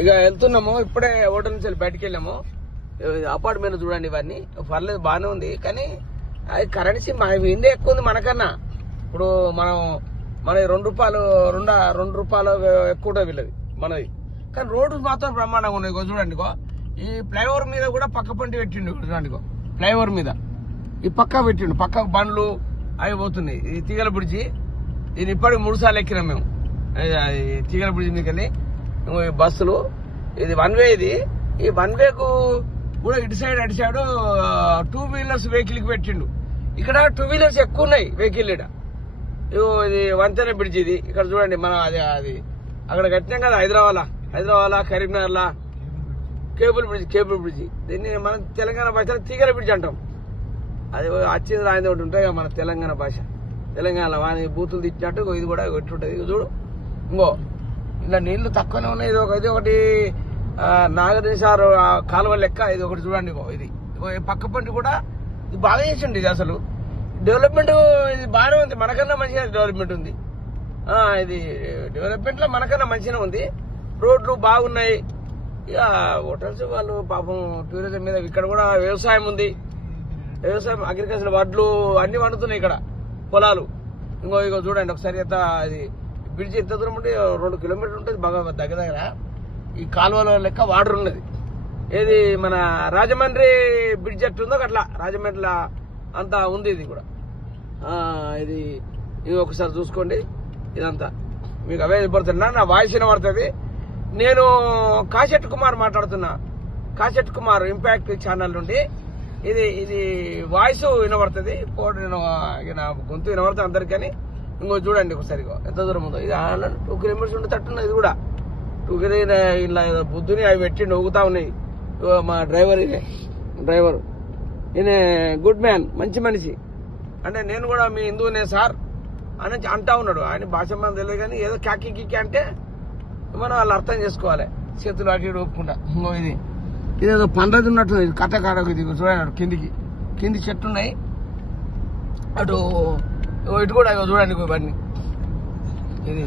ఇక వెళ్తున్నాము ఇప్పుడే హోటల్ నుంచి వెళ్ళి బయటికి వెళ్ళాము. అపార్ట్మెంట్ చూడండి ఇవన్నీ. పర్లేదు బాగానే ఉంది. కానీ అది కరెన్సీ మా ఇందే ఎక్కువ ఉంది మనకన్నా. ఇప్పుడు మనం మన రెండు రూపాయలు రెండు రెండు రూపాయలు ఎక్కువ వీళ్ళది మనది. కానీ రోడ్డు మాత్రం బ్రహ్మాండంగా ఉన్నాయి. ఇగో చూడండి ఈ ఫ్లైఓవర్ మీద కూడా పక్క పంటి పెట్టిండు చూడండి ఫ్లైఓవర్ మీద. ఈ పక్క పెట్టిండు పక్క బండ్లు అవి పోతున్నాయి. ఈ తీగల బ్రిడ్జి ఇది ఇప్పటికి మూడు సార్లు ఎక్కినాం మేము. తీగల బ్రిడ్జి మీదకి వెళ్ళి బస్సులు. ఇది వన్ వే ఇది. ఈ వన్ వేకు కూడా ఇటు సైడ్ అటు సైడ్ టూ వీలర్స్ వెహికల్కి పెట్టిండు. ఇక్కడ టూ వీలర్స్ ఎక్కువ ఉన్నాయి వెహికల్ ఇక్కడ ఇగో ఇది వంతెన బ్రిడ్జ్ ఇది. ఇక్కడ చూడండి మనం అది అది. అక్కడ కట్టినాం కదా హైదరాబాద్లా. హైదరాబాద్లా కరీంనగర్లా. Cable bridge cable bridge. దీన్ని మనం తెలంగాణ భాషలో తీగల బ్రిడ్జ్ అంటాం. అది వచ్చింది రాయింది ఒకటి ఉంటాయి మన తెలంగాణ భాష. తెలంగాణలో వాని బూతులు తిట్టినట్టు ఇది కూడా ఎట్టుంటది చూడు. ఇంకో. ఇలా నీళ్ళు తక్కువనే ఉన్నాయి. ఇది ఒక ఇది ఒకటి నాగదేశారు కాలువ లెక్క. ఇది ఒకటి చూడండి ఇది. పక్క పంటి కూడా ఇది బాగా చేసిండు ఇది అసలు. డెవలప్మెంట్ ఇది బాగానే ఉంది. మనకన్నా మంచిగా డెవలప్మెంట్ ఉంది. ఇది డెవలప్మెంట్లో మనకన్నా మంచిగా ఉంది. రోడ్లు బాగున్నాయి. ఇక హోటల్స్ వాళ్ళు పాపం టూరిజం మీద ఇక్కడ కూడా వ్యవసాయం ఉంది. వ్యవసాయం అగ్రికల్చర్ వడ్లు అన్ని వండుతున్నాయి ఇక్కడ పొలాలు. ఇంకో ఇగో చూడండి ఒకసారి ఎంత అది బ్రిడ్జ్ ఎంత దూరం ఉంటే రెండు కిలోమీటర్లు ఉంటుంది బాగా దగ్గర దగ్గర. ఈ కాలువలో లెక్క వాటర్ ఉన్నది. ఏది మన రాజమండ్రి బ్రిడ్జ్ ఎట్టుందో అట్లా రాజమండ్రిలో అంతా ఉంది ఇది కూడా. ఇది ఇది ఒకసారి చూసుకోండి. ఇదంతా. మీకు అవే పడుతున్నా నా వాయిస్ వినబడుతుంది. నేను కాశెట్ కుమార్ మాట్లాడుతున్నా. కాశెట్ కుమార్ ఇంపాక్ట్ ఛానల్ నుండి. ఇది ఇది వాయిస్ వినబడుతుంది. పోటీ నేను ఇక నా గొంతు వినబడుతుంది అందరికీ ఇంకో చూడండి ఒకసారి ఎంత దూరం ఉందో. ఇది టూ కిలోమీటర్స్ ఉంటే తట్టున్నది ఇది కూడా. టూ కిలోమీటర్ ఇలా ఏదో బుద్ధుని అవి పెట్టి నవ్వుతా ఉన్నాయి. మా డ్రైవర్ ఇదే డ్రైవర్ ఈయన గుడ్ మ్యాన్ మంచి మనిషి. అంటే నేను కూడా మీ హిందువునే సార్ అని అంటా ఉన్నాడు. ఆయన భాష మనం తెలియదు కానీ ఏదో కాకి కిక్కి అంటే మనం వాళ్ళు అర్థం చేసుకోవాలి. చేతులు అటు ఇటు ఒప్పుకుంటా. ఇంకో ఇది. ఇదేదో పండ్రది ఉన్నట్టు ఇది కట్ట కాడకు ఇది. చూడండి కిందికి. కింది చెట్లు ఉన్నాయి అటు ఇటు కూడా చూడండి ఇవన్నీ. ఇది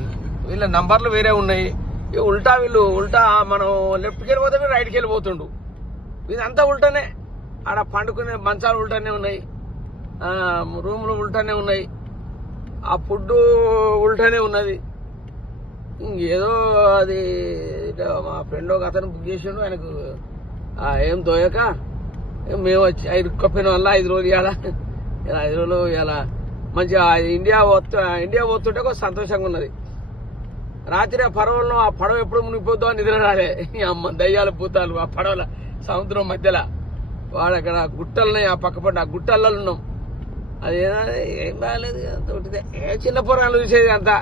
వీళ్ళ నంబర్లు వేరే ఉన్నాయి. ఇక ఉల్టా వీళ్ళు ఉల్టా మనం లెఫ్ట్కి వెళ్ళిపోతే వీళ్ళు రైట్కి వెళ్ళిపోతుండు ఇదంతా ఉల్టానే. ఆడ పండుకునే మంచాలు ఉల్టానే ఉన్నాయి. రూములు ఉల్టానే ఉన్నాయి. ఆ ఫుడ్ ఉల్టానే ఉన్నది. ఏదో అది మా ఫ్రెండ్ ఒక అతను బుక్ చేసిండు ఆయనకు ఏం తోయక మేము వచ్చి ఐదు కప్పిన వల్ల ఐదు రోజులు ఇవాళ ఇలా ఐదు రోజులు ఇలా మంచిగా ఇండియా పోతు ఇండియా పోతుంటే కొంచెం సంతోషంగా ఉన్నది. రాత్రి ఆ ఆ పడవ ఎప్పుడు మునిగిపోద్దో అని నిద్ర రాలే. అమ్మ దయ్యాల భూతాలు ఆ పడవల సముద్రం మధ్యలో. వాడు అక్కడ గుట్టలున్నాయి ఆ పక్క పడ్డ ఆ గుట్టల్లో ఉన్నాం. అది ఏం బాగాలేదు అంత ఒకటిదే ఏ చిన్న పొరాలు చూసేది అంతా.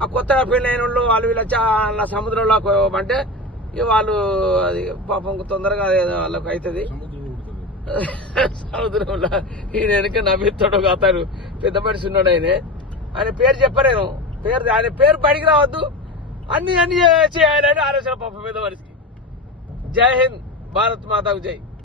ఆ కొత్తగా పెళ్ళైన వాళ్ళు వాళ్ళు వీళ్ళు వచ్చి అలా సముద్రంలో అంటే వాళ్ళు అది పాపం తొందరగా వాళ్ళకి అవుతుంది సముద్రంలో ఈయన వెనక నవ్వుతాడు ఒక అతను పెద్ద మనిషి ఉన్నాడు ఆయన. ఆయన పేరు చెప్పలేను. పేరు ఆయన పేరు బడికి రావద్దు. అన్ని అన్ని చేయాలని ఆలోచన పాప పెద్ద మనిషికి. జై హింద్. భారత్ మాతాకు జై.